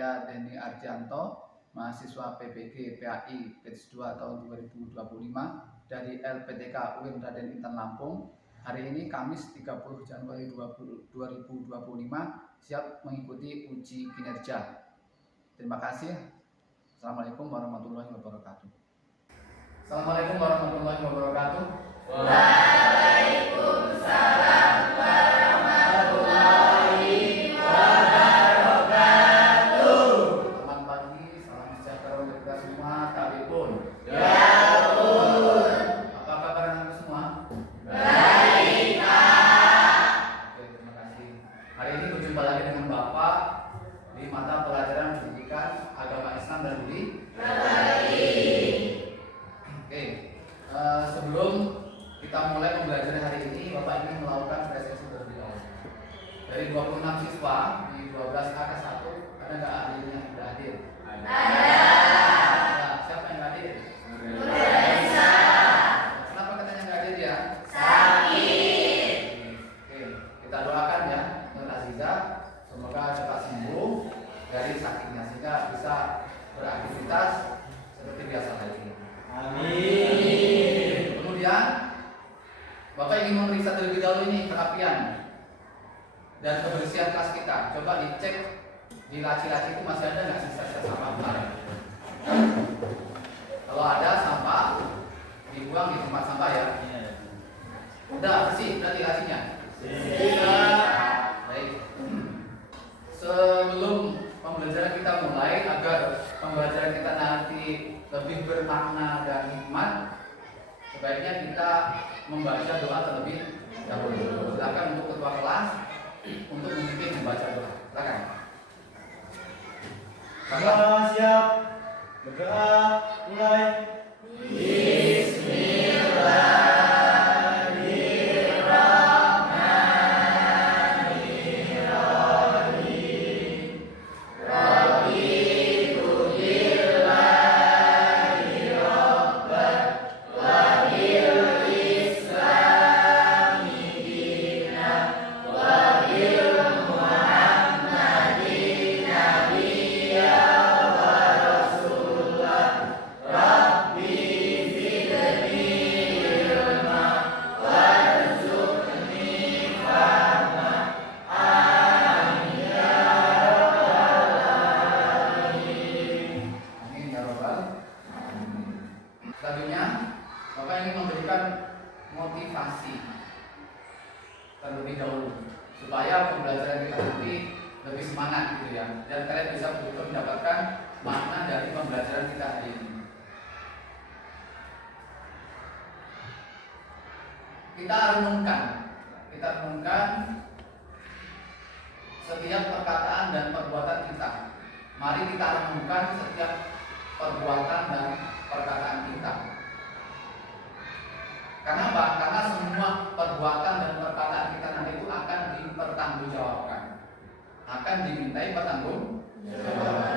saya Denny Ardianto, mahasiswa PPG PAI Batch 2 tahun 2025 dari LPTK UIN Raden Intan Lampung. Hari ini Kamis 30 Januari 2025 siap mengikuti uji kinerja. Terima kasih. Assalamualaikum warahmatullahi wabarakatuh. Assalamualaikum warahmatullahi wabarakatuh. Waalaikumsalam warahmatullahi wabarakatuh. Selamat pagi, salam sejahtera untuk kita semua. Kalipun. Ya pun. Apa kabar anak semua? Baik, Pak. Oke, terima kasih. Hari ini berjumpa lagi dengan Bapak di mata pelajaran pendidikan agama Islam dan budi. Oke, sebelum kita mulai pembelajaran hari ini, Bapak ingin melakukan presentasi terlebih dahulu. Dari 26 siswa di 12 AK1, ada nggak ahlinya yang sudah hadir? Ada. Siapa yang nggak hadir? Nuresa. Kenapa katanya nggak hadir ya? Sakit. Oke, kita doakan ya Nur Aziza, semoga cepat sembuh dari sakitnya sehingga bisa beraktivitas seperti biasa lagi. Amin. Kemudian Bapak ingin memeriksa terlebih dahulu ini kerapian dan kebersihan kelas kita. Coba dicek di laci-laci itu masih ada nggak sisa-sisa sampah kemarin. Kalau ada sampah dibuang di tempat sampah ya. Udah bersih berarti lacinya. Baik. Sebelum pembelajaran kita mulai, agar pembelajaran kita nanti lebih bermakna dan hikmat, sebaiknya kita membaca doa terlebih dahulu. Silakan untuk ketua kelas untuk memimpin membaca doa. Silakan. Semua siap. Berdoa mulai. Amin ya robbal alamin. Selanjutnya, Bapak ingin memberikan motivasi terlebih dahulu supaya pembelajaran kita nanti lebih semangat gitu ya, dan kalian bisa betul-betul mendapatkan makna dari pembelajaran kita hari ini. Kita renungkan setiap perkataan dan perbuatan kita. Mari kita renungkan setiap perbuatan dan perkataan kita. Karena apa? Karena semua perbuatan dan perkataan kita nanti itu akan dipertanggungjawabkan, akan dimintai pertanggungjawaban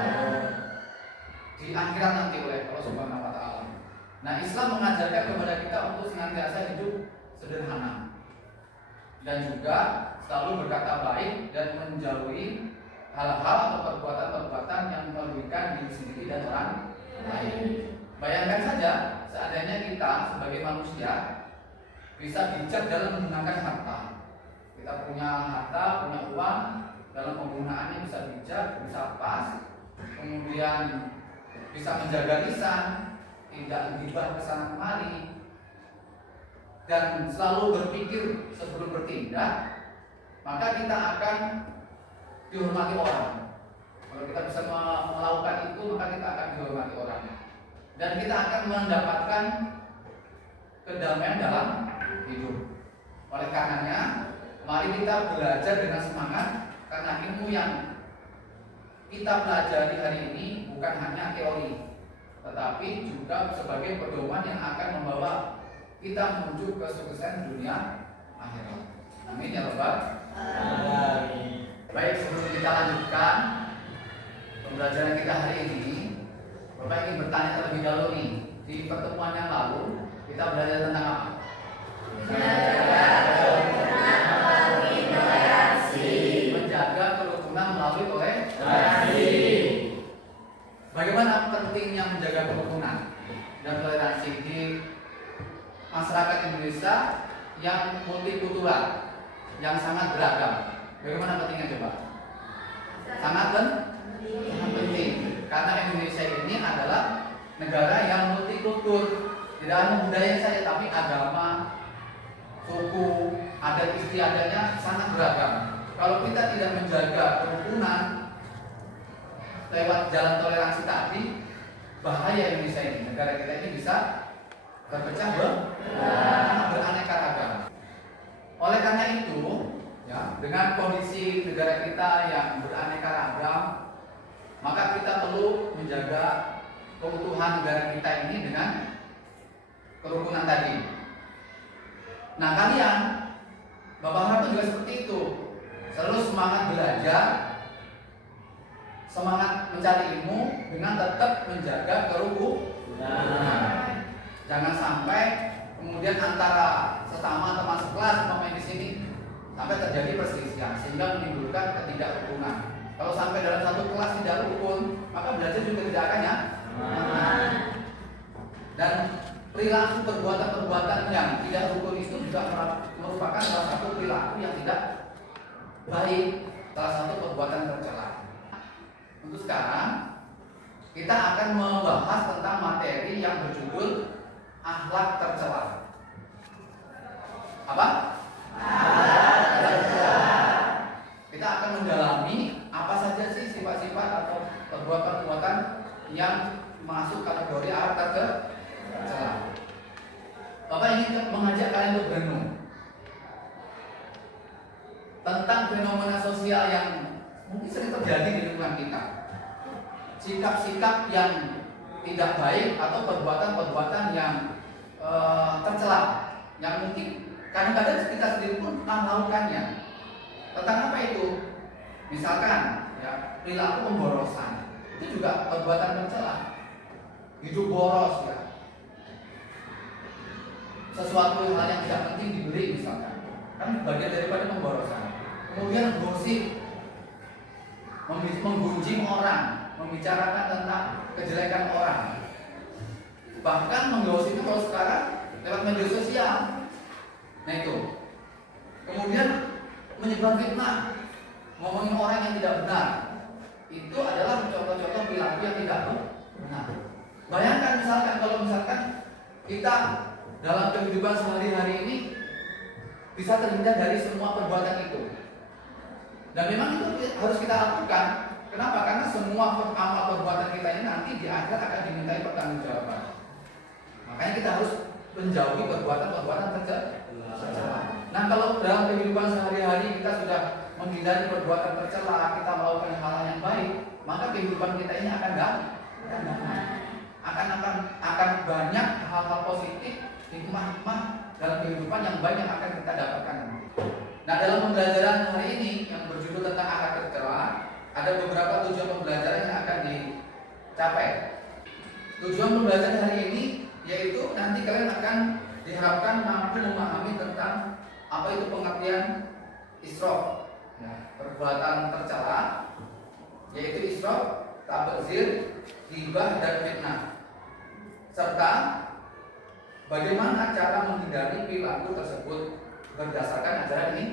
di akhirat nanti oleh Allah Subhanahu wa Ta'ala. Nah, Islam mengajarkan kepada kita untuk senantiasa hidup sederhana dan juga selalu berkata baik dan menjauhi hal-hal atau perbuatan-perbuatan yang merugikan diri sendiri dan orang lain. Bayangkan saja seandainya kita sebagai manusia bisa bijak dalam menggunakan harta. Kita punya harta, punya uang, dalam penggunaannya bisa bijak, bisa pas, kemudian bisa menjaga lisan, tidak gibah kesana kemari, dan selalu berpikir sebelum bertindak, maka kita akan dihormati orang. Kalau kita bisa melakukan itu, maka kita akan dihormati orang, dan kita akan mendapatkan kedamaian dalam hidup. Oleh karenanya, mari kita belajar dengan semangat, karena ilmu yang kita pelajari hari ini bukan hanya teori, tetapi juga sebagai pedoman yang akan membawa kita menuju kesuksesan dunia akhirat. Amin ya Rabbal alamin. Baik, sebelum kita lanjutkan pembelajaran kita hari ini, Bapak ingin bertanya terlebih dahulu nih. Di pertemuan yang lalu kita belajar tentang apa? Menjaga kerukunan melalui toleransi. pentingnya menjaga kerukunan dan toleransi di masyarakat Indonesia yang multikultural, yang sangat beragam. Bagaimana pentingnya coba? Sangat penting. Karena Indonesia ini adalah negara yang multikultur. Tidak hanya budaya saja, tapi agama, suku, adat istiadatnya sangat beragam. Kalau kita tidak menjaga kerukunan lewat jalan toleransi tadi, bahaya Indonesia ini. Negara kita ini bisa terpecah beraneka ragam. Oleh karena itu, ya, dengan kondisi negara kita yang beraneka ragam, maka kita perlu menjaga keutuhan negara kita ini dengan kerukunan tadi. Nah, kalian, Bapak harap juga seperti itu. Selalu semangat belajar, semangat mencari ilmu dengan tetap menjaga kerukunan. Jangan sampai kemudian antara sesama teman sekelas pemain di sini sampai terjadi perselisihan sehingga menimbulkan ketidakrukunan. Kalau sampai dalam satu kelas tidak rukun, maka belajar juga tidak akan ya. Dan perilaku perbuatan-perbuatan yang tidak rukun itu juga merupakan salah satu perilaku yang tidak baik, salah satu perbuatan tercela. Untuk sekarang kita akan membahas tentang materi yang berjudul akhlak tercela. Apa? Akhlak tercela. Kita akan mendalami apa saja sih sifat-sifat atau perbuatan-perbuatan yang masuk kategori akhlak tercela. Bapak ingin mengajak kalian untuk berenung tentang fenomena sosial yang mungkin sering terjadi di lingkungan kita. Sikap-sikap yang tidak baik atau perbuatan-perbuatan yang tercela, yang mungkin kadang-kadang kita sendiri pun melakukannya. Tentang apa itu? Misalkan ya, perilaku pemborosan itu juga perbuatan tercela. Hidup boros ya, sesuatu hal yang tidak penting dibeli misalkan, kan bagian daripada pemborosan. Kemudian gosip, menggunjing orang, membicarakan tentang kejelekan orang. Bahkan menggosip itu kalau sekarang lewat media sosial. Nah itu. Kemudian menyebar fitnah, ngomongin orang yang tidak benar. Itu adalah contoh-contoh perilaku yang tidak benar. Bayangkan misalkan kalau kita dalam kehidupan sehari-hari ini bisa terhindar dari semua perbuatan itu. Dan memang itu harus kita lakukan. Kenapa? Karena semua amal perbuatan kita ini nanti di akhir akan dimintai pertanggungjawaban. Makanya kita harus menjauhi perbuatan-perbuatan tercela. Nah, kalau dalam kehidupan sehari-hari kita sudah menghindari perbuatan tercela, kita melakukan hal-hal yang baik, maka kehidupan kita ini akan banyak hal-hal positif, hikmah-hikmah dalam kehidupan yang banyak akan kita dapatkan. Nah, dalam pembelajaran hari ini yang berjudul tentang akhlak tercela, ada beberapa tujuan pembelajaran yang akan dicapai. Tujuan pembelajaran hari ini yaitu nanti kalian akan diharapkan mampu memahami tentang apa itu pengertian israf, ya, perbuatan tercela, yaitu israf, tabdzir, ghibah dan fitnah, serta bagaimana cara menghindari perilaku tersebut berdasarkan ajaran ini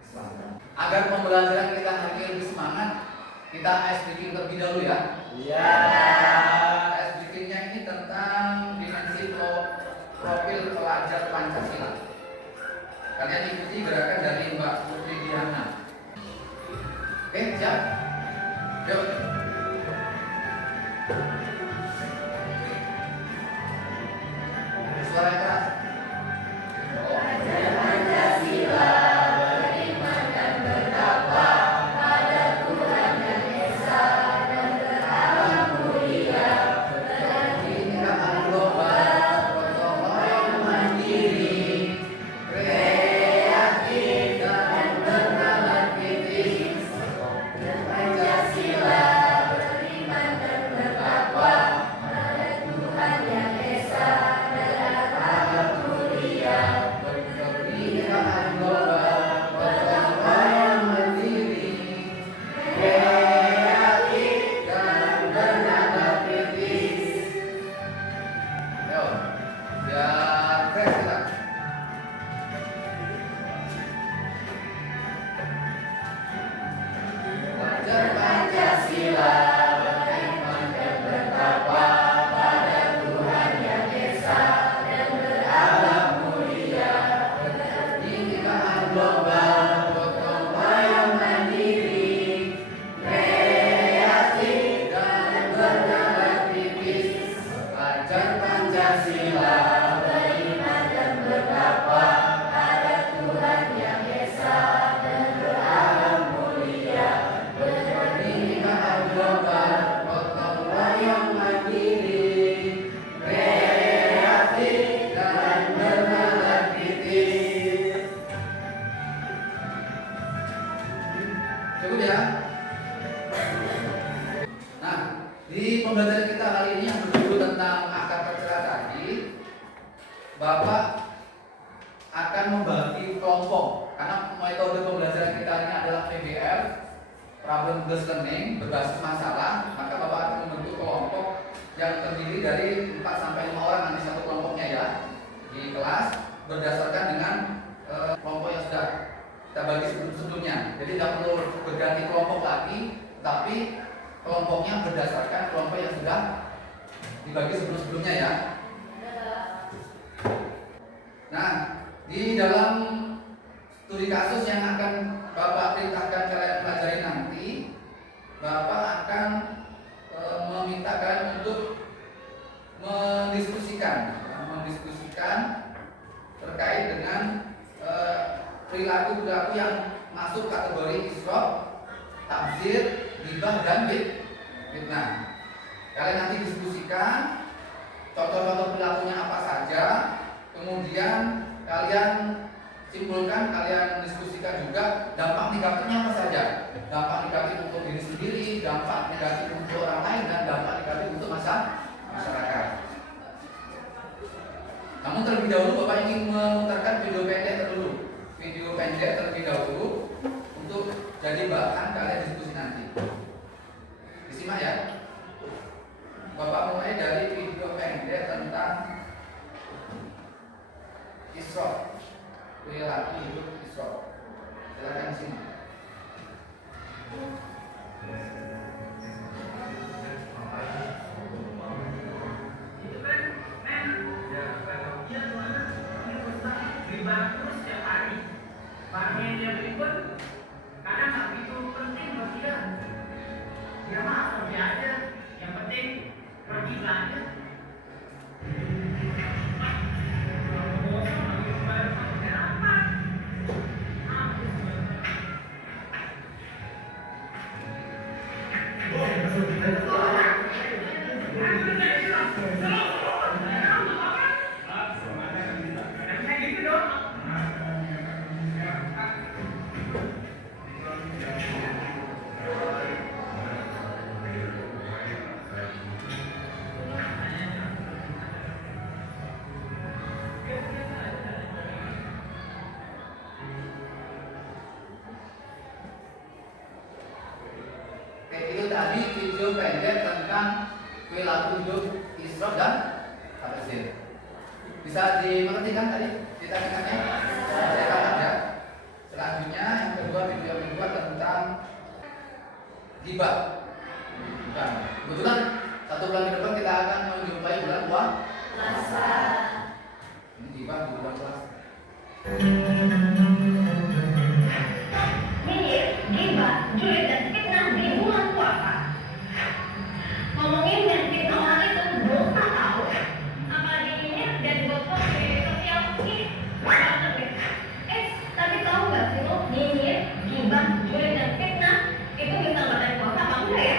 Islam. Agar pembelajaran kita hari ini lebih semangat, kita ice breaking terlebih dahulu ya. Iya. Ice breakingnya ini tentang dimensi profil pelajar Pancasila. Kalian ikuti gerakan dari Mbak Putri Diana. Oke, siap? Yuk. Suara yang keras. Pancasila Di pembelajaran kita kali ini yang berjudul tentang akar tercela tadi, Bapak akan membagi kelompok karena metode pembelajaran kita ini adalah PBL, problem based learning, berbasis masalah. Maka Bapak akan membentuk kelompok yang terdiri dari 4 sampai 5 orang nanti satu kelompoknya ya di kelas berdasarkan dengan kelompok yang sudah kita bagi sebelumnya. Jadi tidak perlu berganti kelompok lagi, tapi kelompoknya berdasarkan kelompok yang sudah dibagi sebelumnya ya. Nah, di dalam studi kasus yang akan Bapak perintahkan kalian pelajari nanti, Bapak akan meminta kalian untuk mendiskusikan terkait dengan perilaku-perilaku yang masuk kategori israf, tabzir, ghibah dan fitnah. Kalian nanti diskusikan contoh-contoh perilakunya apa saja, kemudian kalian simpulkan, kalian diskusikan juga dampak negatifnya apa saja. Dampak negatif untuk diri sendiri, dampak negatif untuk orang lain, dan dampak negatif untuk masyarakat. Namun terlebih dahulu Bapak ingin memutarkan video pendek terlebih dahulu untuk jadi bahan kalian diskusi nanti. Disimak ya. Bapak mulai dari video pendek tentang israf, perilaku hidup israf. Silakan simak. Barang yang dia beli pun kadang tak begitu penting buat dia. Dia mah kerja aja, yang penting pergi belanja. Itu tadi video pendek tentang perilaku hidup israf dan tabzir. Bisa dimengerti kan tadi cerita-ceritanya? Saya katakan ya. Selanjutnya yang kedua, video kedua tentang ghibah. Kebetulan 1 bulan ke depan kita akan menjumpai bulan puasa. Ini ghibah di bulan puasa. Minir, ghibah, julid dan fitnah di bulan puasa. Ngomongin dan fitnah orang itu dosa tahu. Apalagi minir dan gosok di media sosial ini banget deh. Tapi tahu nggak sih lo, minir, ghibah, julid dan fitnah itu bisa batal puasa apa enggak ya?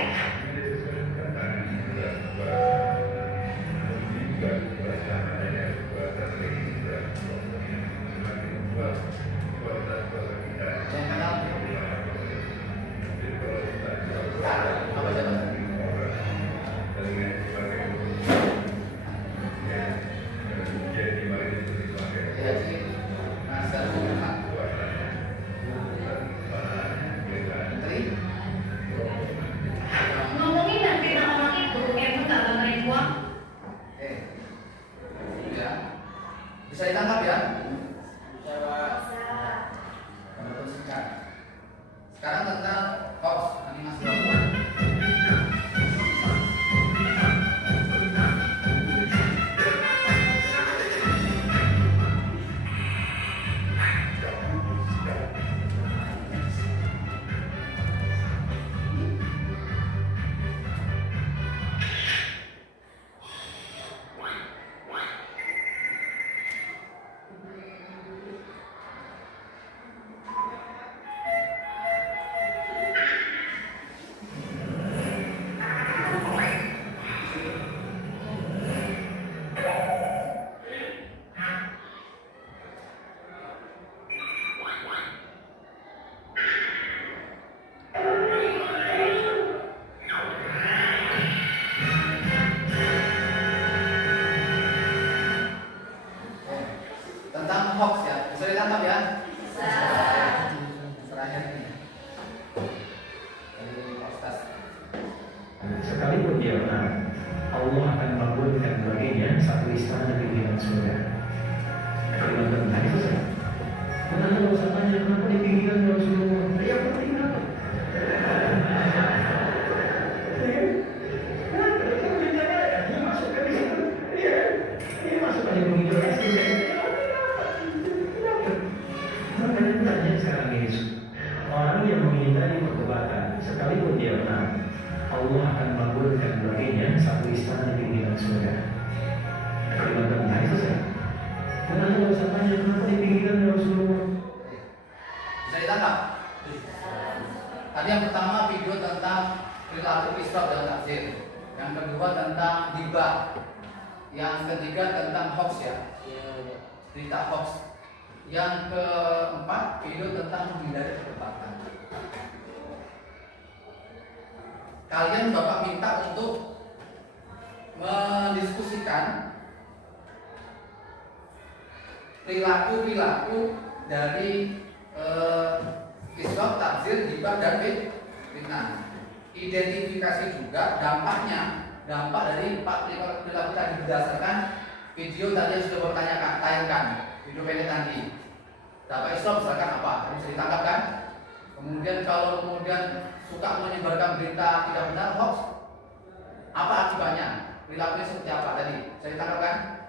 sekalipun dia benar, Allah akan membangunkan baginya satu istana di pinggiran surga. Kalimat benar itu saja. Karena Anda nggak usah tanya kenapa di pinggiran Rasulullah. Ya penting apa? Dia masukkan di situ. Dia masukkan di pinggiran surga. Makanya tanya sekarang ini, orang yang menghindari perdebatan sekalipun dia benar, Allah akan membangunkan baginya satu istana di pinggiran surga. Kalimat benar itu saja. Karena Anda nggak usah tanya kenapa di pinggiran Rasulullah. Bisa ditangkap? Tadi yang pertama video tentang perilaku israf dan takzir. Yang kedua tentang ghibah. Yang ketiga tentang hoax ya, berita hoax. Yang keempat video tentang menghindari perdebatan. Kalian Bapak minta untuk mendiskusikan perilaku dari israf, takzir, ghibah dan fitnah. Identifikasi juga dampak dari 4 perilaku tadi berdasarkan video tadi yang sudah bertanyakan, tayangkan video pendek tadi. Dampak israf misalkan apa? Bisa ditangkap kan? Kemudian kalau suka menyebarkan berita tidak benar, hoax, apa akibatnya? Perilakunya seperti apa tadi? Bisa ditangkap kan?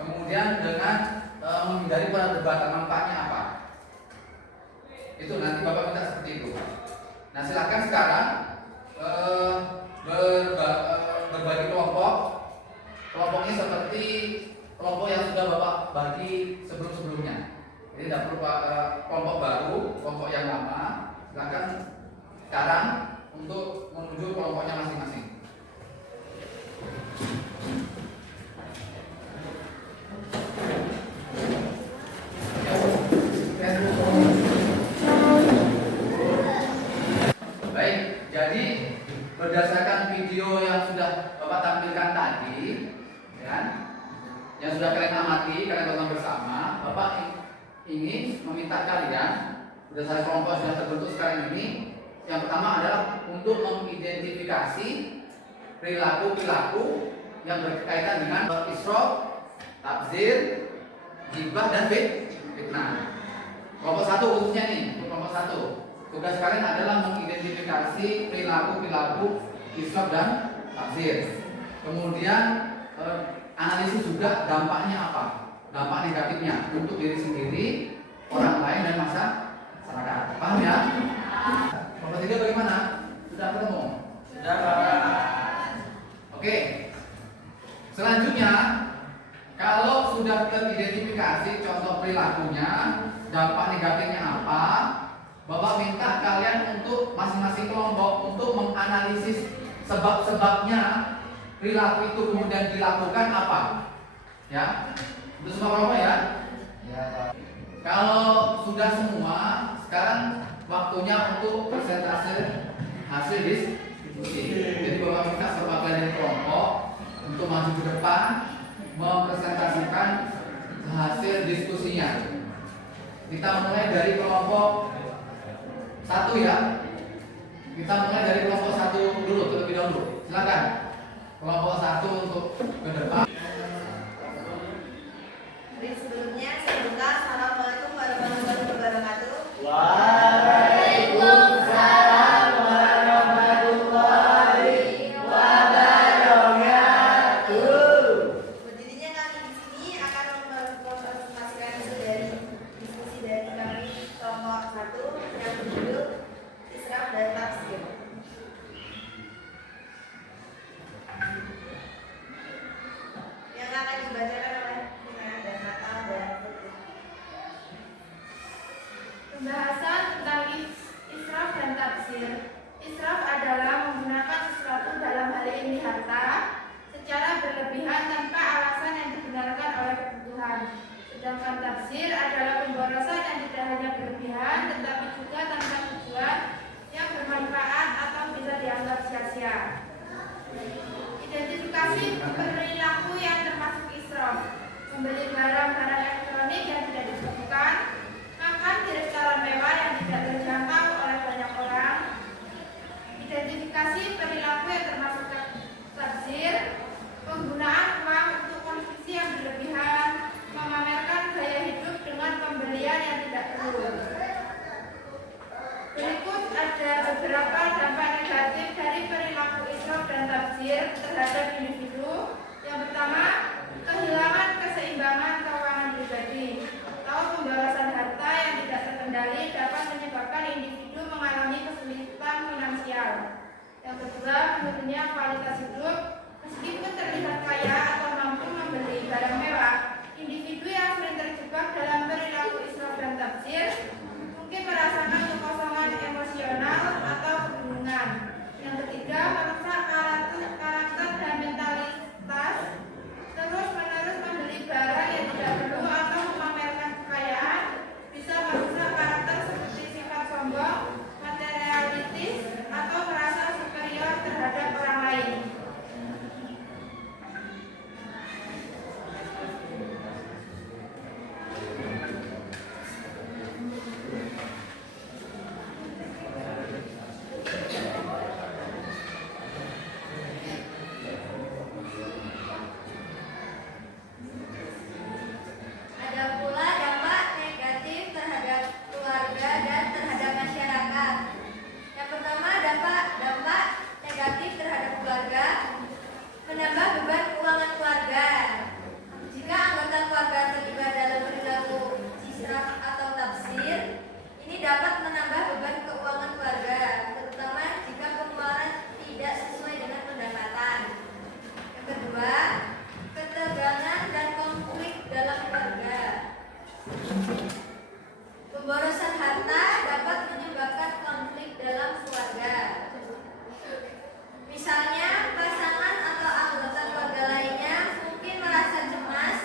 Kemudian dengan menghindari perdebatan, manfaatnya apa? Itu nanti Bapak minta seperti itu. Nah silakan sekarang berbagi kelompok. Kelompoknya seperti kelompok yang sudah Bapak bagi sebelum-sebelumnya. Jadi tidak perlu kelompok baru, kelompok yang lama. Silakan sekarang untuk menuju kelompoknya masing-masing. Baik, jadi berdasarkan video yang sudah Bapak tampilkan tadi, ya, yang sudah kalian amati, kalian tonton bersama, Bapak ingin meminta kalian berdasarkan kelompok sudah terbentuk sekarang ini. Yang pertama adalah untuk mengidentifikasi perilaku-perilaku yang berkaitan dengan israf, takzir, ghibah dan fitnah. Kelompok 1 khususnya nih, kelompok 1. Tugas kalian adalah mengidentifikasi perilaku-perilaku israf dan takzir. Kemudian analisis juga dampaknya apa? Dampak negatifnya untuk diri sendiri, orang lain dan masyarakat. Paham ya? Kelompok 3 bagaimana? Sudah ketemu? Sudah. Oke. Selanjutnya, kalau sudah teridentifikasi contoh perilakunya, dampak negatifnya apa, Bapak minta kalian untuk masing-masing kelompok untuk menganalisis sebab-sebabnya perilaku itu kemudian dilakukan apa. Ya, untuk semua kelompok ya. Ya. Kalau sudah semua, sekarang waktunya untuk presentasi hasil diskusi. Jadi Bapak minta perwakilan kelompok untuk maju ke depan mempresentasikan hasil diskusinya. Kita mulai dari kelompok 1 ya. Kita mulai dari kelompok 1 dulu terlebih dahulu. Silakan. Kelompok 1 untuk ke depan. Jadi sebelumnya saya buka. Assalamualaikum warahmatullahi wabarakatuh. Waalaikumsalam warahmatullahi wabarakatuh. Berdirinya kami di sini akan mempresentasikan hasil dari diskusi dari kami kelompok 1 yang berjudul israf dan takzir. Yang akan dibacakan oleh Tina dan Natal dan Putri. Pembahasan tentang israf dan takzir. Israf adalah menggunakan sesuatu, dalam hal ini harta, secara berlebihan tanpa alasan yang dibenarkan oleh kebutuhan. Sedangkan takzir adalah pemborosan yang tidak hanya berlebihan, tetapi juga tanpa tujuan yang bermanfaat atau bisa dianggap sia-sia. Identifikasi perilaku yang termasuk israf: membeli barang-barang elektronik yang tidak dibutuhkan, makan di restoran mewah yang tidak terjangkau oleh banyak orang. Identifikasi perilaku yang termasuk tabdzir terhadap individu. Yang pertama, kehilangan keseimbangan keuangan pribadi atau pemborosan harta yang tidak terkendali dapat menyebabkan individu mengalami kesulitan finansial. Yang kedua, menurunnya kualitas hidup. Meskipun terlihat kaya atau mampu membeli barang mewah, individu yang sering terjebak dalam perilaku israf dan tabdzir mungkin merasakan kekosongan emosional atau kebingungan. Yang ketiga, merusak karakter dan mentalitas, terus-menerus membeli barang yang tidak perlu atau memamerkan kekayaan, bisa merusak karakter seperti sifat sombong, materialistis, atau merasa superior terhadap orang lain. Ada pula dampak negatif terhadap keluarga dan terhadap masyarakat. Yang pertama, dampak negatif terhadap keluarga, menambah beban keuangan keluarga. Jika anggota keluarga terlibat dalam perilaku israf atau tabdzir, ini dapat menambah beban keuangan keluarga, terutama jika pengeluaran tidak sesuai dengan pendapatan. Yang kedua, ketegangan dan konflik dalam keluarga. Pemborosan harta dapat menyebabkan konflik dalam keluarga. Misalnya, pasangan atau anggota keluarga lainnya mungkin merasa cemas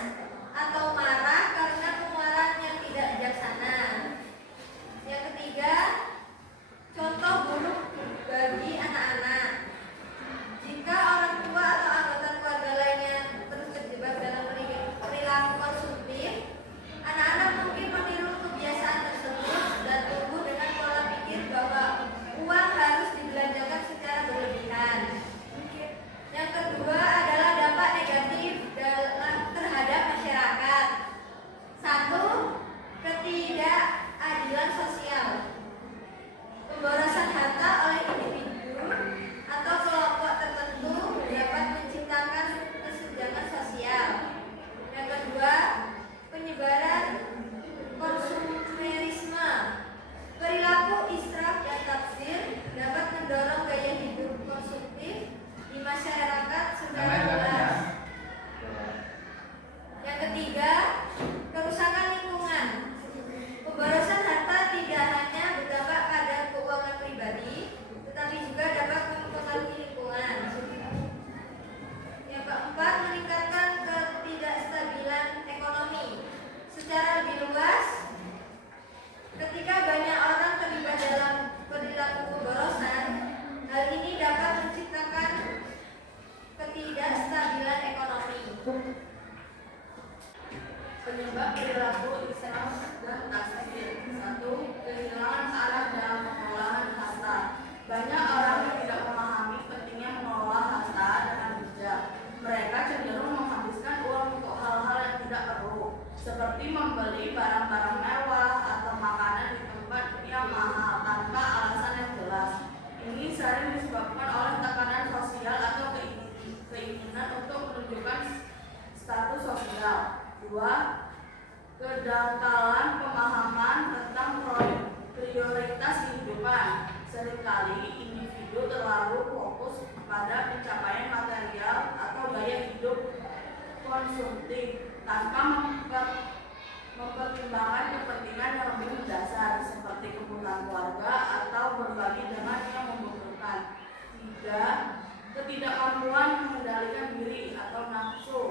atau marah karena pengeluaran yang tidak bijaksana. Yang ketiga, contoh buruk bagi anak-anak. Jika orang tua atau anggota keluarga lainnya terus terjebak dalam perilaku konsumtif, anak-anak mungkin meniru kebiasaan tersebut dan tumbuh dengan pola pikir bahwa uang harus dibelanjakan secara berlebihan. Yang kedua adalah dampak negatif terhadap masyarakat. Satu, ketidakadilan sosial. Pemborosan harta oleh individu atau kelompok tertentu dapat menciptakan kesenjangan sosial. Yang kedua, penyebaran konsumerisme. Perilaku israf dan tabdzir dapat mendorong gaya hidup konsumtif di masyarakat secara luas. Yang ketiga, kerusakan lingkungan. Pemborosan harta tidak hanya berdampak pada keuangan pribadi, tetapi juga dapat mempengaruhi lingkungan. Yang keempat, meningkatkan ketidakstabilan ekonomi. Secara lebih luas, ketika banyak orang terlibat dalam perilaku pemborosan, hal ini dapat menciptakan ketidakstabilan ekonomi. Penyebab perilaku israf dan tabdzir. Satu, kehilangan arah dalam pengelolaan harta. Banyak orang yang tidak memahami pentingnya mengelola harta dengan bijak. Mereka cenderung menghabiskan uang untuk hal-hal yang tidak perlu, seperti membeli barang-barang mewah atau makanan di tempat yang mahal tanpa alasan yang jelas. Ini sering disebabkan oleh tekanan sosial atau keinginan untuk menunjukkan status sosial. Dua, kedangkalan pemahaman tentang prioritas kehidupan. Seringkali individu terlalu fokus pada pencapaian material atau gaya hidup konsumtif tanpa mempertimbangkan kepentingan yang lebih mendasar seperti kebutuhan keluarga atau berbagi dengan yang membutuhkan. Tiga, ketidakmampuan mengendalikan diri atau nafsu.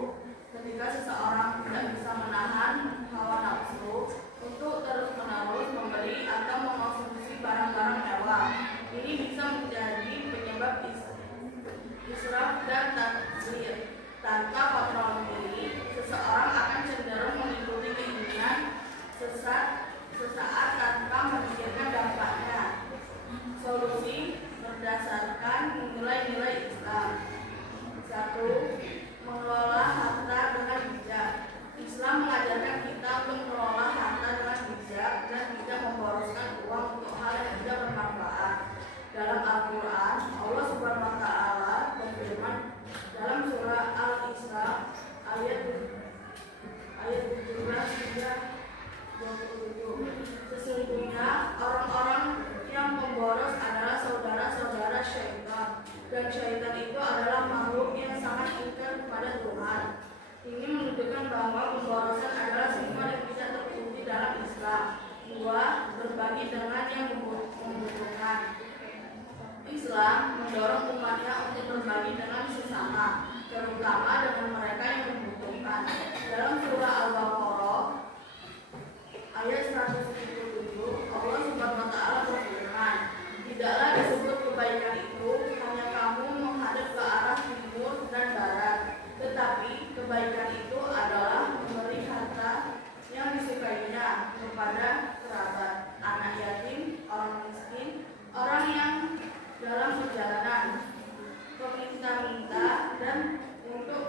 Ketika seseorang tidak bisa menahan hawa nafsu untuk terus-menerus membeli atau mengonsumsi barang-barang mewah, ini bisa menjadi penyebab israf dan tabdzir. Tanpa kontrol diri, seseorang akan cenderung mengikuti keinginan sesaat tanpa memikirkan dampaknya. Solusi berdasarkan nilai-nilai Islam. Satu, mengelola harta dengan bijak. Islam mengajarkan kita untuk mengelola harta dengan bijak dan tidak memboroskan uang untuk hal yang tidak bermanfaat. Dalam Al-Quran, Allah Subhanahu wa Ta'ala berfirman Ini menunjukkan bahwa pemborosan adalah sifat yang tidak terpuji dalam Islam. 2. Berbagi dengan yang membutuhkan. Islam mendorong umatnya untuk berbagi dengan sesama, terutama dengan mereka yang membutuhkan. Dalam surah Al-Baqarah ayat 177, Allah Subhanahu wa taala berfirman, "Tidaklah disebut kebaikan itu hanya kamu menghadap ke arah timur dan barat, tetapi kebaikan itu adalah memberi harta yang disukainya kepada kerabat, anak yatim, orang miskin, orang yang dalam perjalanan, peminta-minta, dan untuk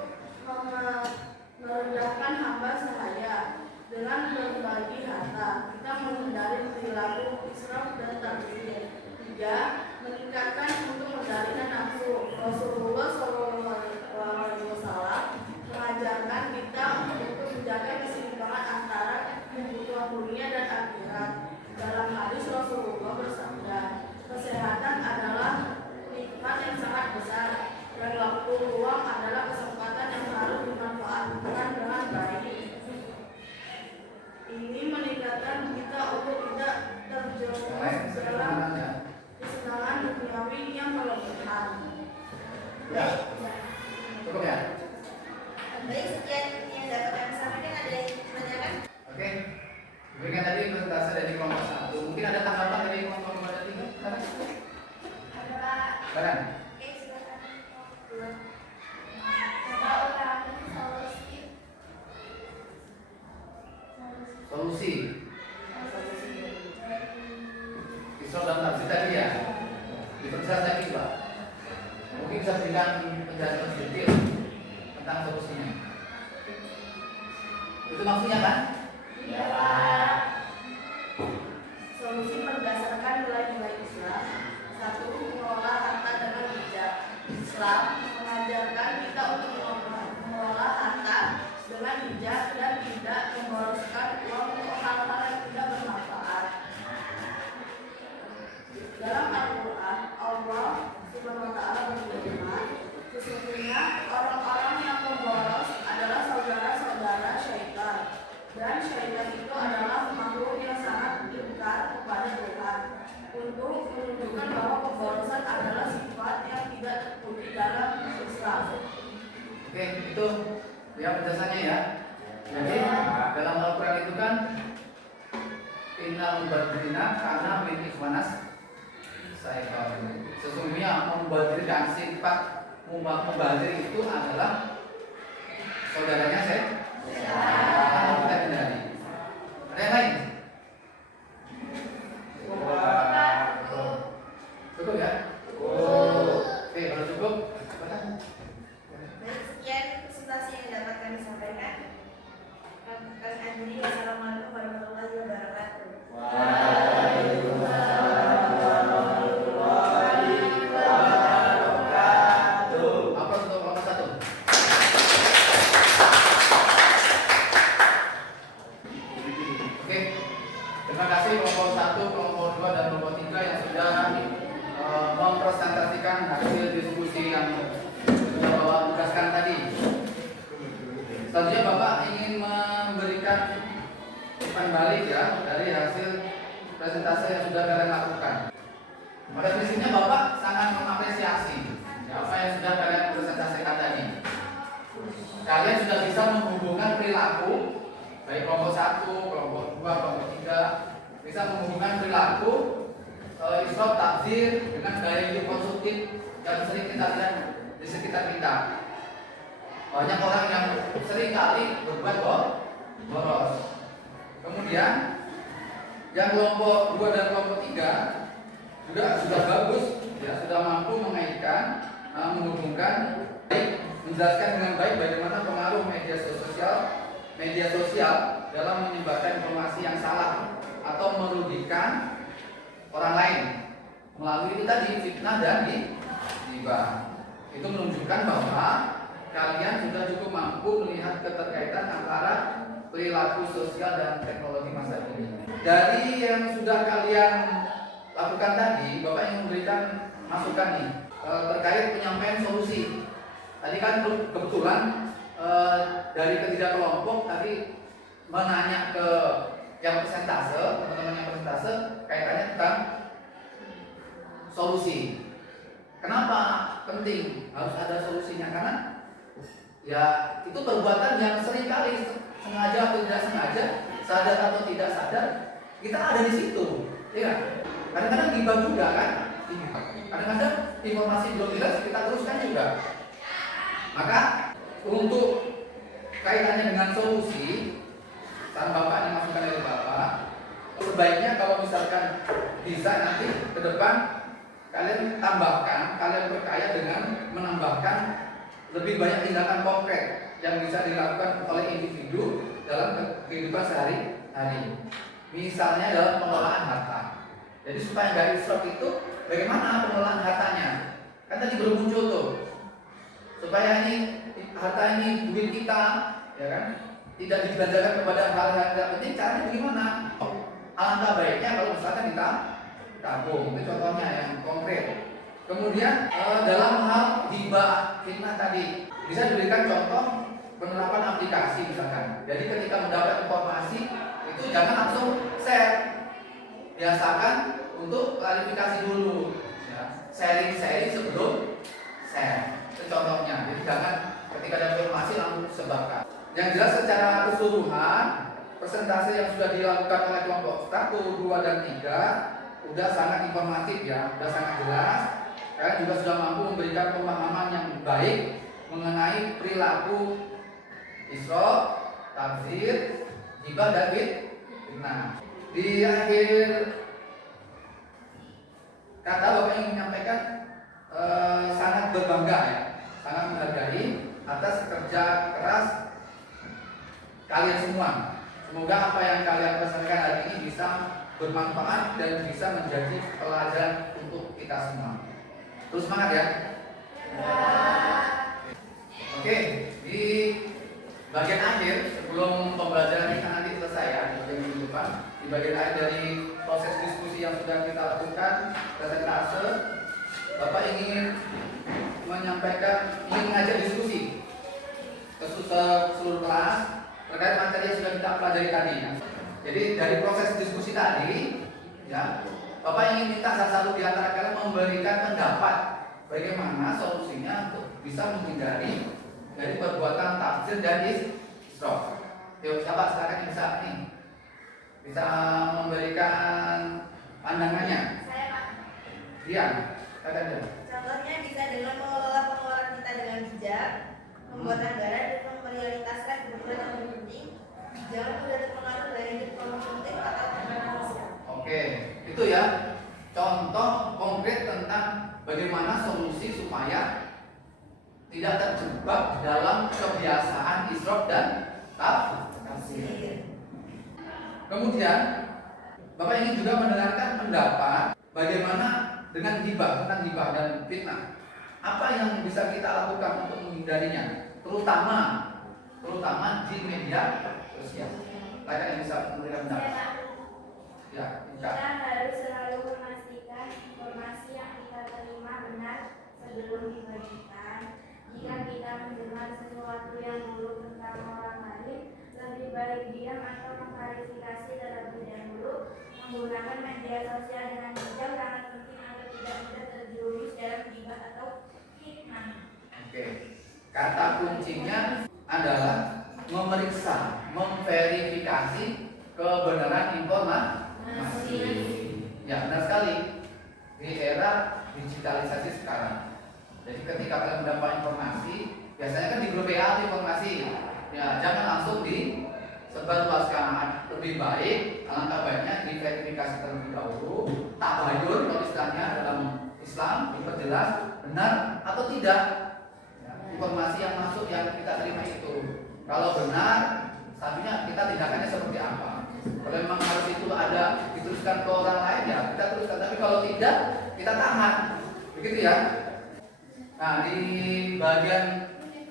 merendahkan hamba sahaya." Dengan berbagi harta, kita menghindari perilaku israf dan tabdzir. 3. Meningkatkan untuk mengendalikan nafsu. Rasulullah SAW mengajarkan kita untuk menjaga keseimbangan antara kebutuhan dunia dan akhirat. Dalam hadis Rasulullah bersabda, "Kesehatan adalah nikmat yang sangat besar, dan waktu luang adalah kesempatan yang harus dimanfaatkan dengan baik." Ini meningkatkan kita untuk tidak terjerumus dalam kesenangan duniawi yang berlebihan. Ya. Cukup ya? Baik, sekian yang dapat kami sampaikan. Ada yang ditanyakan? Oke. Berikan tadi presentasi dari kelompok 1. Mungkin ada tanggapan dari kelompok 2 dan 3? Ada Pak. Barang. Oke, silakan. Coba ulangi Solusi. Isra dan tafsir tadi ya. Diperjelas lagi Pak. Mungkin bisa berikan penjelasan sedikit tentang solusinya. Itu maksudnya kan? Iya Pak. Solusi berdasarkan nilai-nilai Islam. 1. Mengelola harta dengan bijak. Islam mengajarkan kita untuk mengelola harta dengan bijak dan tidak memboroskan uang untuk hal-hal yang tidak bermanfaat. Dalam Al-Quran, Allah Subhanahu wa taala berfirman, "Sesungguhnya orang-orang yang memboros adalah saudara-saudara syaitan, dan syaitan itu adalah makhluk yang sangat ingkar kepada Tuhan." Untuk menunjukkan bahwa pemborosan adalah sifat yang tidak terpuji dalam Islam. Oke, itu ya penjelasannya ya. Jadi dalam Al-Quran itu kan innal mubadzirina kana min ikhwanas saya sesungguhnya membadzirkan sifat mubadzir itu adalah saudaranya saya. Kita hindari. Ada yang lain? Cukup ya? Oke, kalau cukup, silakan. Baik, sekian presentasi yang dapat kami sampaikan. Kami akhiri. Wassalamualaikum warahmatullahi wabarakatuh. Apa untuk kelompok 1? Oke, terima kasih kelompok 1, kelompok 2, dan kelompok 3 yang sudah mempresentasikan hasil diskusi yang sudah Bapak tugaskan tadi. Selanjutnya Bapak ingin memberikan umpan balik ya dari hasil presentasi yang sudah kalian lakukan. Pada prinsipnya Bapak sangat mengapresiasi apa yang sudah kalian presentasikan tadi. Kalian sudah bisa menghubungkan perilaku baik kelompok 1, kelompok 2, kelompok 3 bisa menghubungkan perilaku israf tabdzir dengan gaya hidup konsumtif yang sering kita lihat di sekitar kita. Banyak orang yang sering kali berbuat boros. Kemudian yang kelompok 2 dan kelompok 3 juga sudah bagus ya, sudah mampu mengaitkan menghubungkan baik, menjelaskan dengan baik bagaimana pengaruh media sosial dalam menyebarkan informasi yang salah atau merugikan orang lain melalui itu tadi fitnah dan ghibah. Itu menunjukkan bahwa kalian sudah cukup mampu melihat keterkaitan antara perilaku sosial dan teknologi masa ini. Dari yang sudah kalian lakukan tadi, Bapak ingin memberikan masukan nih terkait penyampaian solusi. Tadi kan kebetulan dari ketiga kelompok tadi menanya ke yang persentase, teman-teman yang persentase kaitannya tentang solusi. Kenapa penting harus ada solusinya? Karena ya itu perbuatan yang seringkali sengaja atau tidak sengaja, sadar atau tidak sadar, kita ada di situ. Ya, kadang-kadang ghibah juga kan. Kadang-kadang informasi belum jelas kita teruskan juga. Maka untuk kaitannya dengan solusi, saran Bapak ini masukan dari Bapak, sebaiknya kalau misalkan bisa nanti ke depan kalian tambahkan, kalian perkaya dengan menambahkan lebih banyak tindakan konkret yang bisa dilakukan oleh individu dalam kehidupan sehari-hari. Misalnya dalam pengelolaan harta. Jadi supaya nggak israf itu, bagaimana pengelolaan hartanya? Kan tadi belum muncul tuh. Supaya ini harta ini duit kita, ya kan? Tidak dibelanjakan kepada hal-hal yang tidak penting. Caranya bagaimana? Alangkah baiknya kalau misalkan kita tabung. Itu contohnya yang konkret. Kemudian dalam hal hibah fitnah tadi bisa diberikan contoh penerapan aplikasi misalkan. Jadi ketika mendapat informasi itu jangan langsung share. Biasakan untuk klarifikasi dulu, ya. Sharing sebelum share. Itu contohnya. Jadi jangan ketika ada informasi langsung sebarkan. Yang jelas secara keseluruhan persentase yang sudah dilakukan oleh kelompok 1, 2, dan 3 sudah sangat informatif ya, sudah sangat jelas. Kalian juga sudah mampu memberikan pemahaman yang baik mengenai perilaku israf, tabdzir, ghibah, dan fitnah. Di akhir kata Bapak ingin menyampaikan sangat berbangga ya, sangat menghargai atas kerja keras kalian semua. Semoga apa yang kalian pesankan hari ini bisa bermanfaat dan bisa menjadi pelajaran untuk kita semua. Terus semangat ya. Oke, di bagian akhir sebelum pembelajaran kita nanti selesai ya, di bagian minggu depan, di bagian akhir dari proses diskusi yang sudah kita lakukan, presentase, Bapak ingin menyampaikan, ingin mengajak diskusi ke seluruh kelas terkait materi yang sudah kita pelajari tadi ya. Jadi dari proses diskusi tadi ya, Bapak ingin minta salah satu di antara kalian memberikan pendapat bagaimana solusinya untuk bisa menghindari dari perbuatan tabdzir dan israf. Yuk, siapa sekarang yang bisa nih? Bisa memberikan pandangannya? Saya Pak. Iya, katakan. Contohnya bisa dengan mengelola pengeluaran kita dengan bijak, membuat anggaran dan memprioritaskan kebutuhan yang lebih penting. Jangan mudah terpengaruh dari hidup konsumtif atau finansial. Oke, itu ya contoh konkret tentang bagaimana solusi supaya tidak terjebak dalam kebiasaan israf dan tabdzir. Kemudian Bapak ingin juga mendengarkan pendapat bagaimana dengan ghibah, tentang ghibah dan fitnah. Apa yang bisa kita lakukan untuk menghindarinya, terutama di media sosial. Lainnya yang bisa memberikan pendapat. Ya, Kita harus selalu memastikan informasi yang kita terima benar sebelum dibagikan. Jika kita mendengar sesuatu yang buruk tentang orang lain, lebih baik diam atau mengklarifikasi terlebih dahulu. Menggunakan media sosial dengan bijak sangat penting agar tidak mudah terjerumus dalam ghibah atau fitnah. Oke. Kata kuncinya adalah memeriksa, memverifikasi kebenaran informasi. Ya, benar sekali. Di era digitalisasi sekarang. Jadi ketika kalian mendapat informasi, biasanya kan di grup WA informasi. Ya, jangan langsung disebarluaskan. Lebih baik, alangkah baiknya diverifikasi terlebih dahulu. Tabayun kalau istilahnya dalam Islam diperjelas benar atau tidak ya, informasi yang masuk yang kita terima itu. Kalau benar, selanjutnya kita tindakannya seperti apa? Kalau memang harus itu ada diteruskan ke orang lain ya kita teruskan. Tapi kalau tidak, kita tahan. Begitu ya. Nah, di bagian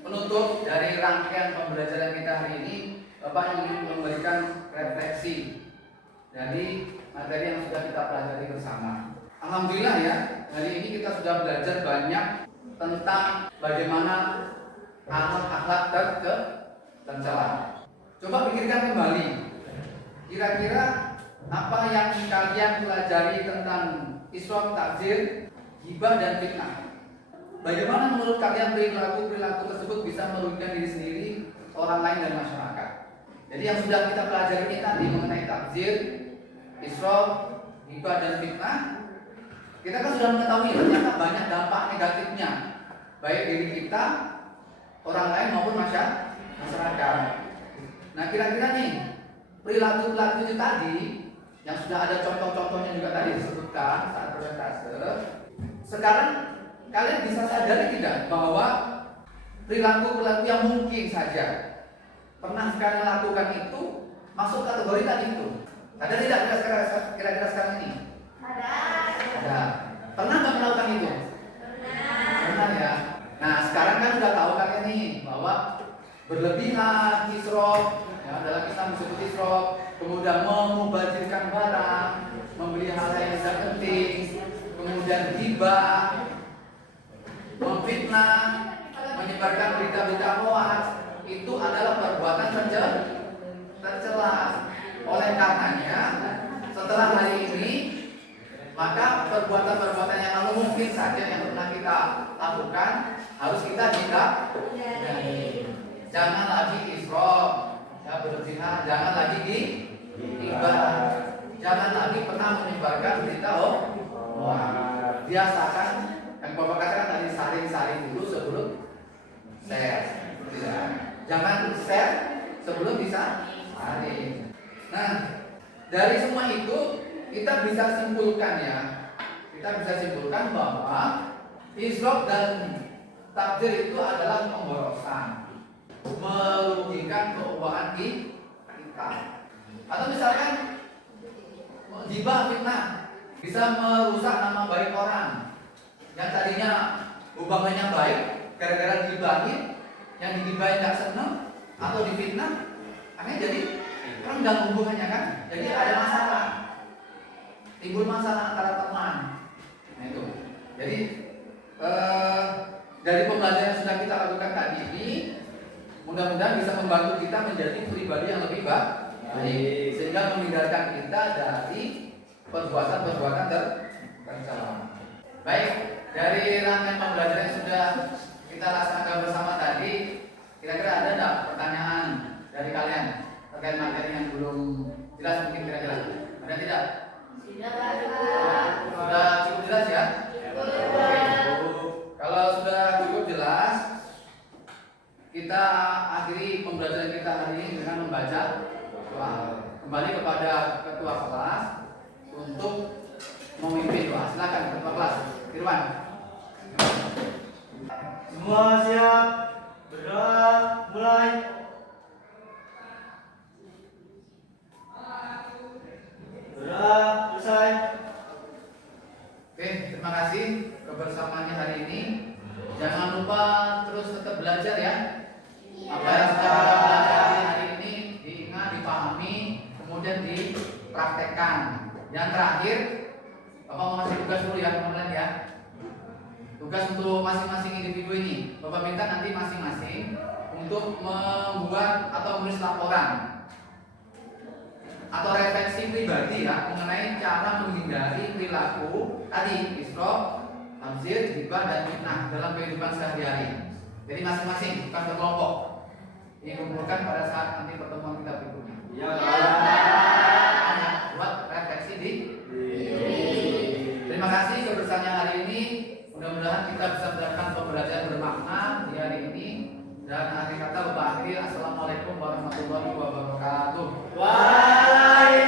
penutup dari rangkaian pembelajaran kita hari ini, Bapak ingin memberikan refleksi dari materi yang sudah kita pelajari bersama. Alhamdulillah ya, hari ini kita sudah belajar banyak tentang bagaimana akhlak tercela. Coba pikirkan kembali, kira-kira apa yang kalian pelajari tentang isra, takzir, ghibah dan fitnah? Bagaimana menurut kalian perilaku-perilaku tersebut bisa merugikan diri sendiri, orang lain dan masyarakat? Jadi yang sudah kita pelajari ini tadi mengenai takzir, isra, ghibah dan fitnah, kita kan sudah mengetahui ternyata banyak dampak negatifnya, baik diri kita, orang lain maupun masyarakat. Nah kira-kira nih perilaku-perilaku itu tadi yang sudah ada contoh-contohnya juga tadi disebutkan saat persentase. Sekarang kalian bisa sadari tidak bahwa perilaku-perilaku yang mungkin saja pernah kalian lakukan itu masuk kategori tadi itu? Ada tidak kira-kira sekarang ini? Ada. Pernah nggak melakukan itu? Pernah ya. Nah sekarang kan sudah tahu kalian nih bahwa berlebihan isrof, ya, dalam Islam disebut isrof, kemudian memubazirkan barang, membeli hal yang tidak penting, kemudian ghibah, memfitnah, menyebarkan berita-berita hoax, itu adalah perbuatan tercela. Oleh karenanya, setelah hari ini, maka perbuatan-perbuatan yang lalu mungkin saja yang pernah kita lakukan harus kita hindari. Jangan lagi isrof, ya, berlebihan, jangan lagi ghibah, jangan lagi pernah menyebarkan berita hoax. Biasakan yang Bapak katakan tadi saring-saring dulu sebelum share. Jangan share sebelum bisa saring. Nah, dari semua itu kita bisa simpulkan ya, kita bisa simpulkan bahwa isrof dan takzir itu adalah pemborosan, merugikan keuangan kita. Atau misalkan ghibah, fitnah bisa merusak nama baik orang yang tadinya hubungannya baik, gara-gara digibahin, yang digibahin nggak seneng atau difitnah, akhirnya jadi renggang hubungannya kan, jadi ada masalah, timbul masalah antara teman. Nah itu, jadi dari pembelajaran yang sudah kita lakukan tadi ini, mudah-mudahan bisa membantu kita menjadi pribadi yang lebih baik, sehingga menghindarkan kita dari perbuatan-perbuatan tercela. Baik, dari rangkaian pembelajaran yang sudah kita laksanakan bersama tadi, kira-kira ada enggak pertanyaan dari kalian terkait materi yang belum jelas mungkin kira-kira? Ada tidak? Sudah cukup jelas ya? Oke. Kalau sudah cukup jelas, kita akhiri pembelajaran kita hari ini dengan membaca doa. Kembali kepada ketua kelas untuk memimpin doa. Silakan ketua kelas, Irwan. Semua siap, berdoa, mulai. Berdoa, selesai. Oke, terima kasih kebersamaannya hari ini. Jangan lupa terus tetap belajar ya. Apa yang sudah kita pelajari hari ini diingat, dipahami, kemudian dipraktekkan. Yang terakhir, Bapak mau ngasih tugas dulu ya teman-teman ya. Tugas untuk masing-masing individu ini, Bapak minta nanti masing-masing untuk membuat atau menulis laporan atau refleksi pribadi ya mengenai cara menghindari perilaku tadi isrof, takzir, ghibah dan fitnah dalam kehidupan sehari-hari. Jadi masing-masing bukan berkelompok. Dikumpulkan pada saat nanti pertemuan kita berikutnya. Ya. Hanya buat refleksi di. Terima kasih kebersamaannya hari ini. Mudah-mudahan kita bisa mendapatkan pembelajaran bermakna di hari ini. Dan akhir kata Bapak akhir, assalamualaikum warahmatullahi wabarakatuh. Waalaikumsalam.